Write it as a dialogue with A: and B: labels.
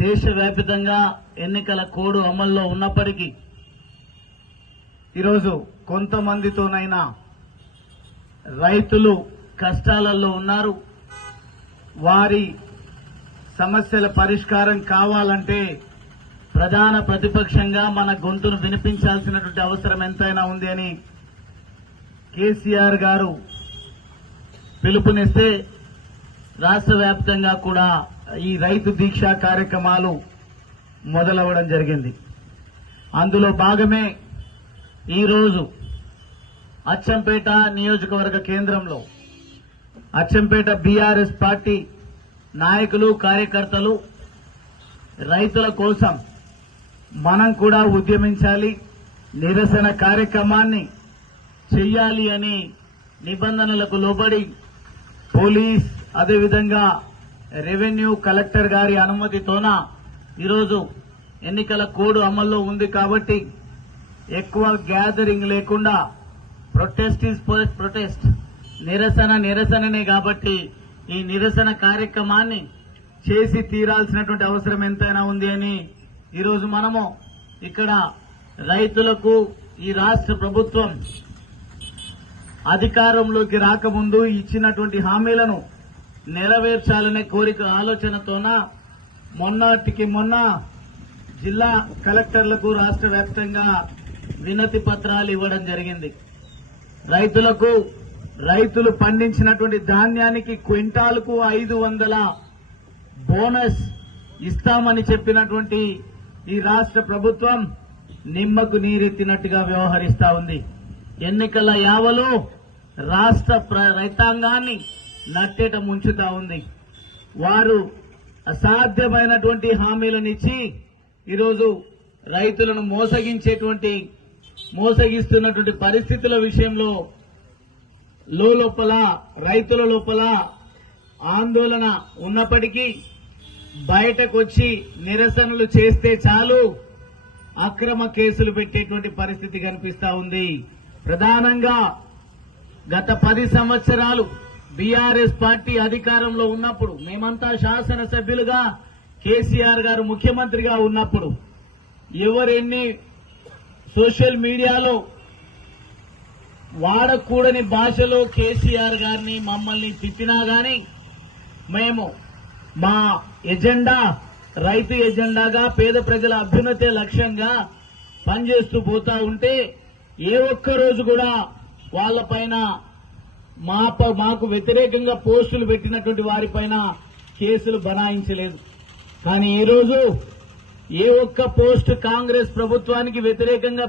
A: దేశవ్యాప్తంగా ఎన్నికల కోడ్ అమల్లో ఉన్నప్పటికీ ఈరోజు కొంతమందితోనైనా రైతులు కష్టాలలో ఉన్నారు. వారి సమస్యల పరిష్కారం కావాలంటే ప్రధాన ప్రతిపక్షంగా మన గొంతును వినిపించాల్సినటువంటి అవసరం ఎంతైనా ఉంది అని కేసీఆర్ గారు పిలుపునిస్తే రాష్ట్ర వ్యాప్తంగా కూడా ఈ రైతు దీక్ష కార్యక్రమాలు మొదలవ్వడం జరిగింది. అందులో భాగమే ఈరోజు అచ్చంపేట నియోజకవర్గ కేంద్రంలో అచ్చంపేట బీఆర్ఎస్ పార్టీ నాయకులు కార్యకర్తలు రైతుల కోసం మనం కూడా ఉద్యమించాలి నిరసన కార్యక్రమాన్ని చెయ్యాలి అని నిబంధనలకు లోబడి పోలీస్ అదేవిధంగా రెవెన్యూ కలెక్టర్ గారి అనుమతితోన ఈరోజు ఎన్నికల కోడ్ అమల్లో ఉంది కాబట్టి ఎక్కువ గ్యాదరింగ్ లేకుండా ప్రొటెస్ట్ ఈజ్ ప్రొటెస్ట్. నిరసన నిరసననే కాబట్టి ఈ నిరసన కార్యక్రమాన్ని చేసి తీరాల్సినటువంటి అవసరం ఎంతైనా ఉంది అని ఈరోజు మనము ఇక్కడ రైతులకు ఈ రాష్ట్ర ప్రభుత్వం అధికారంలోకి రాకముందు ఇచ్చినటువంటి హామీలను నెరవేర్చాలనే కోరిక ఆలోచనతోన మొన్నటికి మొన్న జిల్లా కలెక్టర్లకు రాష్ట్ర వ్యాప్తంగా వినతి పత్రాలు ఇవ్వడం జరిగింది. రైతులకు రైతులు పండించినటువంటి ధాన్యానికి క్వింటాల్కు ఐదు వందల బోనస్ ఇస్తామని చెప్పినటువంటి ఈ రాష్ట్ర ప్రభుత్వం నిమ్మకు నీరెత్తినట్టుగా వ్యవహరిస్తా ఉంది. ఎన్నికల యావలో రాష్ట్ర ప్ర- రైతాంగాన్ని నట్టేట ముంచుతా ఉంది. వారు అసాధ్యమైనటువంటి హామీలనిచ్చి ఈరోజు రైతులను మోసగించేటువంటి మోసగిస్తున్నటువంటి పరిస్థితుల విషయంలో లోపల రైతుల లోపల ఆందోళన ఉన్నప్పటికీ బయటకొచ్చి నిరసనలు చేస్తే చాలు అక్రమ కేసులు పెట్టేటువంటి పరిస్థితి కనిపిస్తా ఉంది. ప్రధానంగా గత పది సంవత్సరాలు బీఆర్ఎస్ పార్టీ అధికారంలో ఉన్నప్పుడు మేమంతా శాసనసభ్యులుగా కేసీఆర్ గారు ముఖ్యమంత్రిగా ఉన్నప్పుడు ఎవరెన్ని సోషల్ మీడియాలో వాడకూడని భాషలో కేసీఆర్ గారిని మమ్మల్ని తిట్టినా గాని మేము మా ఎజెండా రైతు ఎజెండాగా పేద ప్రజల అభ్యున్నతే లక్ష్యంగా పనిచేస్తూ పోతా ఉంటే ఏ ఒక్క రోజు కూడా వాళ్ళపైన మా ప- మాకు వ్యతిరేకంగా పోస్టులు పెట్టినటువంటి వారిపైన కేసులు బనాయించలేదు. కానీ ఈ రోజు ఏ ఒక్క పోస్ట్ కాంగ్రెస్ ప్రభుత్వానికి వ్యతిరేకంగా